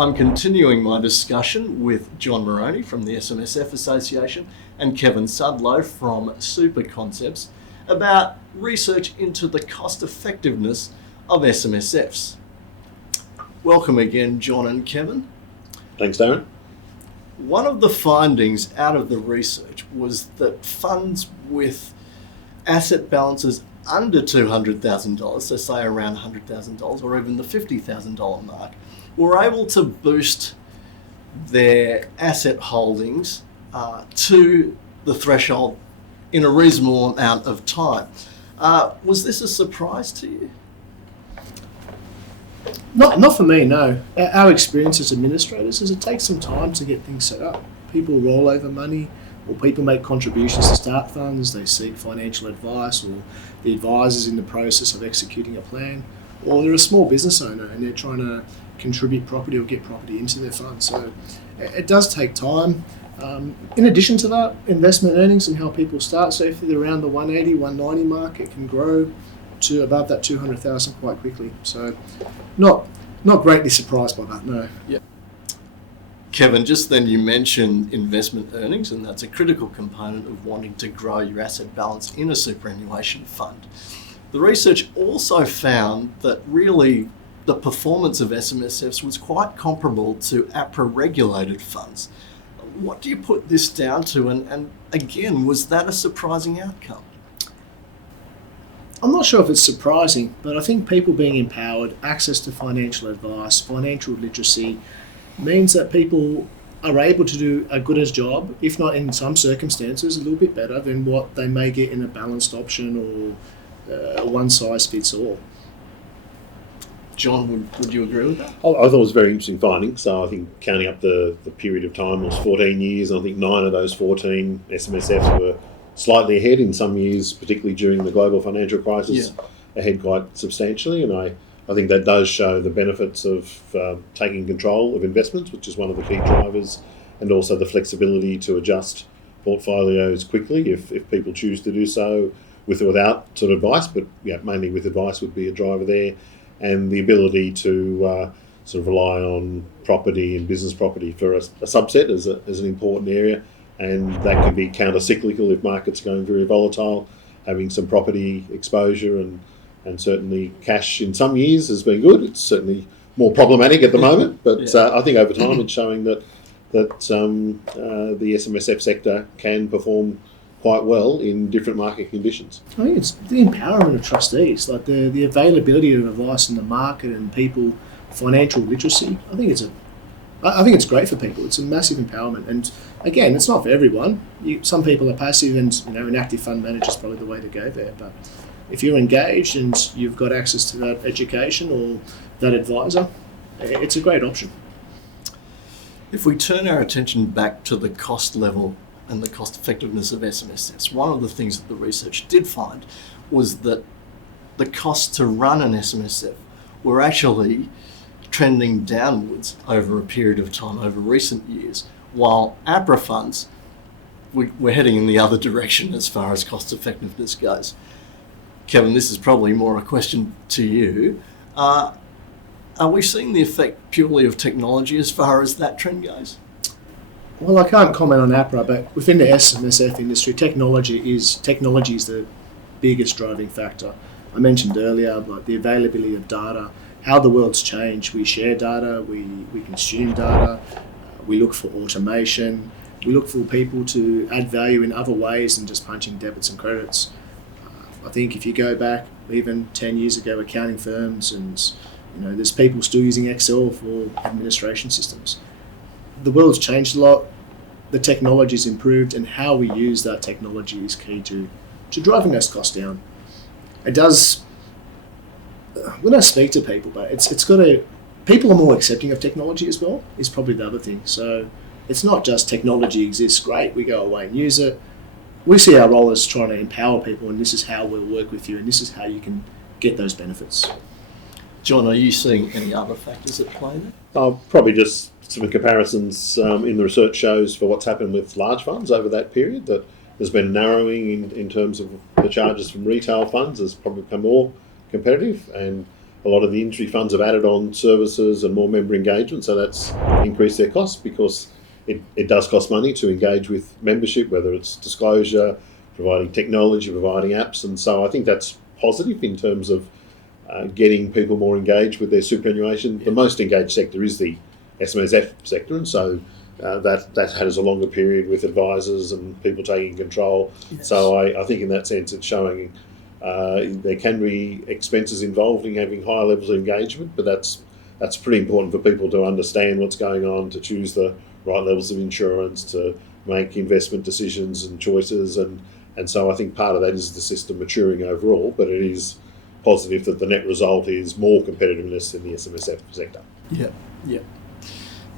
I'm continuing my discussion with John Moroney from the SMSF Association and Kevin Sudlow from SuperConcepts about research into the cost effectiveness of SMSFs. Welcome again, John and Kevin. Thanks, Darren. One of the findings out of the research was that funds with asset balances under $200,000, so say around $100,000 or even the $50,000 mark, were able to boost their asset holdings to the threshold in a reasonable amount of time. Was this a surprise to you? Not for me, no. Our experience as administrators is it takes some time to get things set up. People roll over money, or people make contributions to start funds, they seek financial advice, or the advisor's in the process of executing a plan, or they're a small business owner and they're trying to contribute property or get property into their fund. So it does take time. In addition to that, investment earnings and how people start. So if they're around the 180, 190 mark, it can grow to above that 200,000 quite quickly. So not greatly surprised by that, no. Yep. Kevin, just then you mentioned investment earnings, and that's a critical component of wanting to grow your asset balance in a superannuation fund. The research also found that really the performance of SMSFs was quite comparable to APRA-regulated funds. What do you put this down to? And again, was that a surprising outcome? I'm not sure if it's surprising, but I think people being empowered, access to financial advice, financial literacy, means that people are able to do a good as job, if not in some circumstances, a little bit better than what they may get in a balanced option or a one-size-fits-all. John, would you agree with that? I thought it was a very interesting finding. So I think counting up the period of time was 14 years. I think 9 of those 14 SMSFs were slightly ahead in some years, particularly during the global financial crisis, ahead quite substantially. And I think that does show the benefits of taking control of investments, which is one of the key drivers, and also the flexibility to adjust portfolios quickly if people choose to do so with or without sort of advice, but mainly with advice would be a driver there, and the ability to sort of rely on property and business property for a subset as an important area, and that can be counter-cyclical if markets are going very volatile. Having some property exposure and certainly cash in some years has been good. It's certainly more problematic at the moment, but I think over time it's showing that the SMSF sector can perform quite well in different market conditions. I think it's the empowerment of trustees, like the availability of advice in the market and people, financial literacy. I think it's great for people. It's a massive empowerment, and again, it's not for everyone. Some people are passive, and an active fund manager is probably the way to go there. But if you're engaged and you've got access to that education or that advisor, it's a great option. If we turn our attention back to the cost level and the cost effectiveness of SMSFs, one of the things that the research did find was that the costs to run an SMSF were actually trending downwards over a period of time, over recent years, while APRA funds, we're heading in the other direction as far as cost effectiveness goes. Kevin, this is probably more a question to you. Are we seeing the effect purely of technology as far as that trend goes? Well, I can't comment on APRA, but within the SMSF industry, technology is the biggest driving factor. I mentioned earlier, like the availability of data, how the world's changed. We share data, we consume data, we look for automation, we look for people to add value in other ways than just punching debits and credits. I think if you go back even 10 years ago, accounting firms and there's people still using Excel for administration systems. The world's changed a lot, the technology's improved, and how we use that technology is key to driving those costs down. It does, when I speak to people, but it's got to, people are more accepting of technology as well, is probably the other thing. So it's not just technology exists, great, we go away and use it. We see our role as trying to empower people, and this is how we'll work with you, and this is how you can get those benefits. John, are you seeing any other factors at play there? Probably just some comparisons in the research shows for what's happened with large funds over that period, that there's been narrowing in terms of the charges from retail funds has probably become more competitive, and a lot of the industry funds have added on services and more member engagement, so that's increased their costs because it does cost money to engage with membership, whether it's disclosure, providing technology, providing apps, and so I think that's positive in terms of getting people more engaged with their superannuation. Yeah. The most engaged sector is the SMSF sector, and so that has a longer period with advisors and people taking control. Yes. So I think in that sense it's showing there can be expenses involved in having higher levels of engagement, but that's pretty important for people to understand what's going on, to choose the right levels of insurance, to make investment decisions and choices, and so I think part of that is the system maturing overall, but it is positive that the net result is more competitiveness in the SMSF sector. Yeah.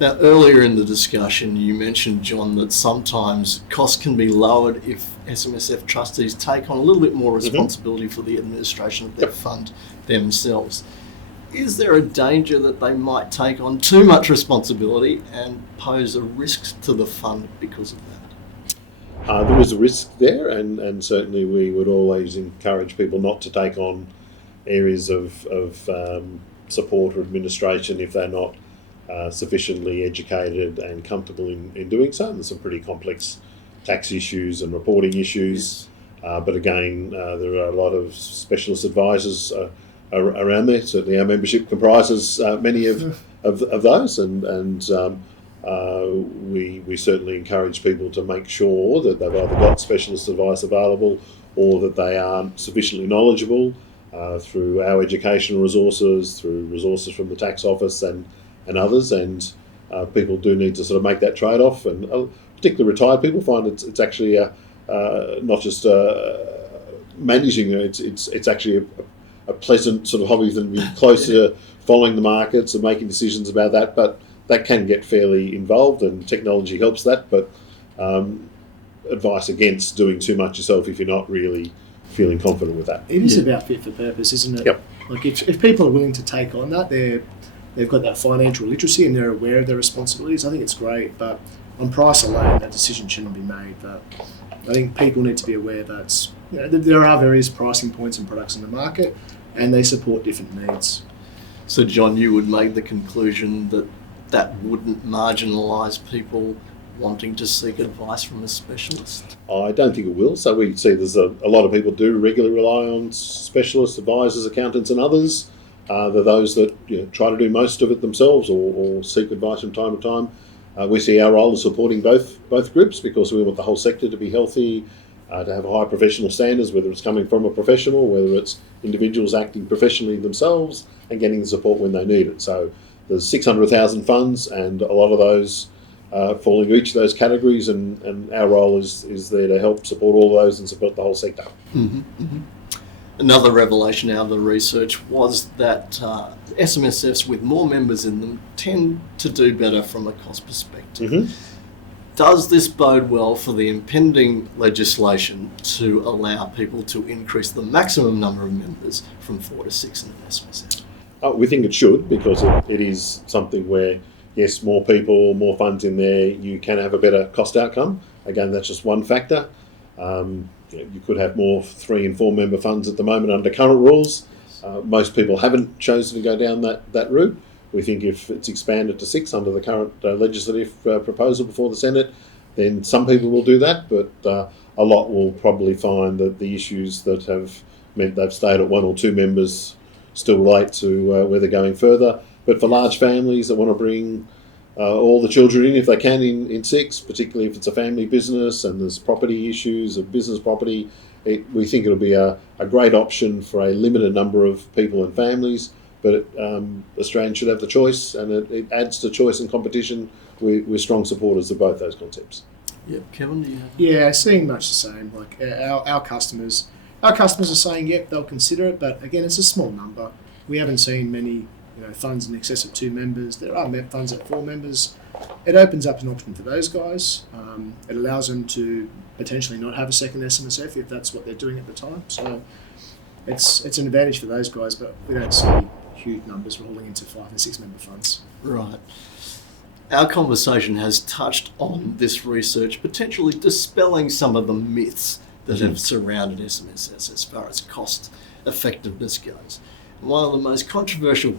Now, earlier in the discussion, you mentioned, John, that sometimes costs can be lowered if SMSF trustees take on a little bit more responsibility for the administration of their fund themselves. Is there a danger that they might take on too much responsibility and pose a risk to the fund because of that? There is a risk there, and certainly we would always encourage people not to take on areas of support or administration if they're not sufficiently educated and comfortable in doing so. There's some pretty complex tax issues and reporting issues, but again, there are a lot of specialist advisors around there. Certainly our membership comprises many of those, and we certainly encourage people to make sure that they've either got specialist advice available or that they aren't sufficiently knowledgeable through our educational resources, through resources from the tax office and others, and people do need to sort of make that trade-off, and particularly retired people find it's actually not just managing it's actually a pleasant sort of hobby than being closer to following the markets and making decisions about that, but that can get fairly involved, and technology helps that, but advice against doing too much yourself if you're not really feeling confident with that. It is about fit for purpose, isn't it? Yep. Like if people are willing to take on that, they've got that financial literacy and they're aware of their responsibilities, I think it's great, but on price alone that decision shouldn't be made. But I think people need to be aware that there are various pricing points and products in the market and they support different needs. So John, you would make the conclusion that wouldn't marginalise people wanting to seek advice from a specialist? I don't think it will. So we see there's a lot of people do regularly rely on specialists, advisors, accountants and others. They're those that try to do most of it themselves or seek advice from time to time. We see our role as supporting both groups because we want the whole sector to be healthy, to have high professional standards, whether it's coming from a professional, whether it's individuals acting professionally themselves and getting the support when they need it. So there's 600,000 funds and a lot of those fall into each of those categories, and our role is there to help support all those and support the whole sector. Mm-hmm, mm-hmm. Another revelation out of the research was that SMSFs with more members in them tend to do better from a cost perspective. Mm-hmm. Does this bode well for the impending legislation to allow people to increase the maximum number of members from 4 to 6 in an SMSF? We think it should, because it is something where, yes, more people, more funds in there, you can have a better cost outcome. Again, that's just one factor. You could have more 3 and 4 member funds at the moment under current rules. Most people haven't chosen to go down that route. We think if it's expanded to 6 under the current legislative proposal before the Senate, then some people will do that, but a lot will probably find that the issues that have meant they've stayed at 1 or 2 members still relate to where they're going further. But for large families that want to bring all the children in if they can in 6, particularly if it's a family business and there's property issues of business property, we think it'll be a great option for a limited number of people and families. But Australians should have the choice, and it adds to choice and competition. We're strong supporters of both those concepts. Yep, Kevin, do you have? Yeah, seeing much the same. Like our customers are saying, yep, they'll consider it, but again, it's a small number. We haven't seen many funds in excess of 2 members. There are funds at 4 members. It opens up an option for those guys. It allows them to potentially not have a second SMSF if that's what they're doing at the time. So it's an advantage for those guys, but we don't see huge numbers rolling into 5 and 6 member funds. Right. Our conversation has touched on this research, potentially dispelling some of the myths that have surrounded SMSFs as far as cost effectiveness goes. One of the most controversial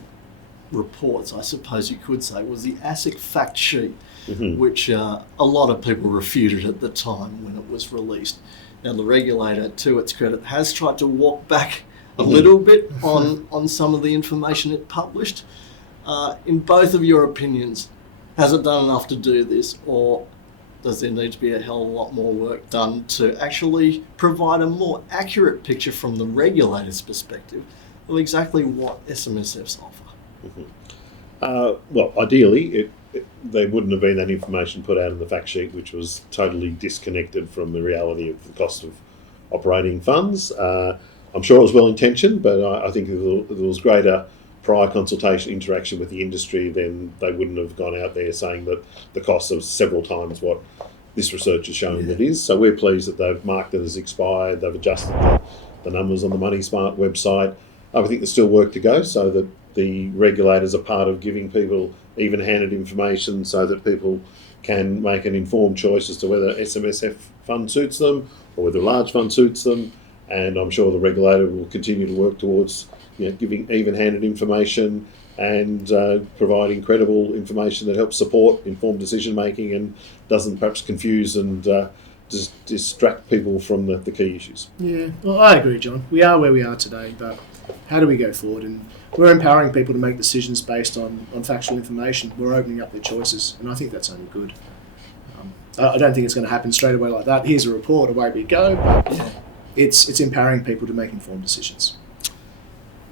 reports, I suppose you could say, was the ASIC fact sheet, which a lot of people refuted at the time when it was released. Now, the regulator, to its credit, has tried to walk back a little bit on some of the information it published. In both of your opinions, has it done enough to do this, or does there need to be a hell of a lot more work done to actually provide a more accurate picture from the regulator's perspective of exactly what SMSFs offer? Well, ideally, there wouldn't have been that information put out in the fact sheet, which was totally disconnected from the reality of the cost of operating funds. I'm sure it was well intentioned, but I think if there was greater prior consultation interaction with the industry, then they wouldn't have gone out there saying that the cost of several times what this research has shown that is. So we're pleased that they've marked it as expired, they've adjusted the numbers on the Money Smart website. I think there's still work to go, so that the regulators are part of giving people even-handed information so that people can make an informed choice as to whether SMSF fund suits them or whether a large fund suits them. And I'm sure the regulator will continue to work towards giving even-handed information and providing credible information that helps support informed decision-making and doesn't perhaps confuse and distract people from the key issues. Yeah, well, I agree, John. We are where we are today, but how do we go forward? And we're empowering people to make decisions based on factual information. We're opening up their choices, and I think that's only good. I don't think it's going to happen straight away like that. Here's a report, away we go, but it's empowering people to make informed decisions.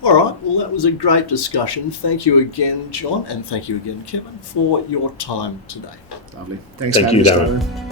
All right, well, that was a great discussion. Thank you again, John, and thank you again, Kevin, for your time today. Lovely. Thanks Thank for having you, us, Darren. Darren.